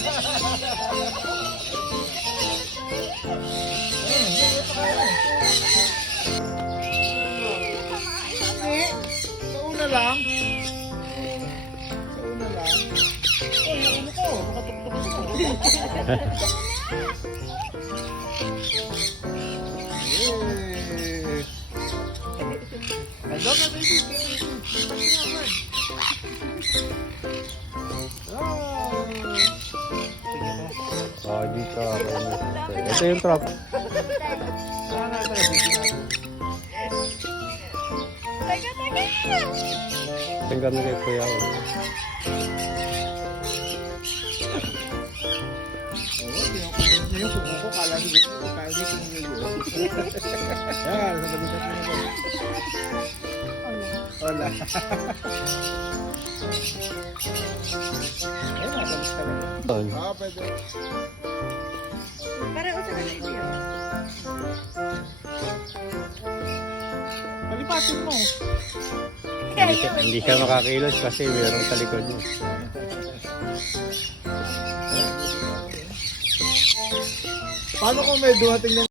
Sa una lang. Sa una lang. Oh, yung ulo ko. Nakatuktok ko. Hello na baby. Oh, dito. Ito yung trop. Tingnan mo kay Kuya. Yung kuko ko, kala siguro ko kaya dito yung yun. Yan, sa balikat mo na. Wala. Ayun, nabalis ka lang. Pwede. Pareho sa kanila yun. Palipatin mo. Hindi siya makakilos kasi meron sa likod niya. Paano kung may dumating ng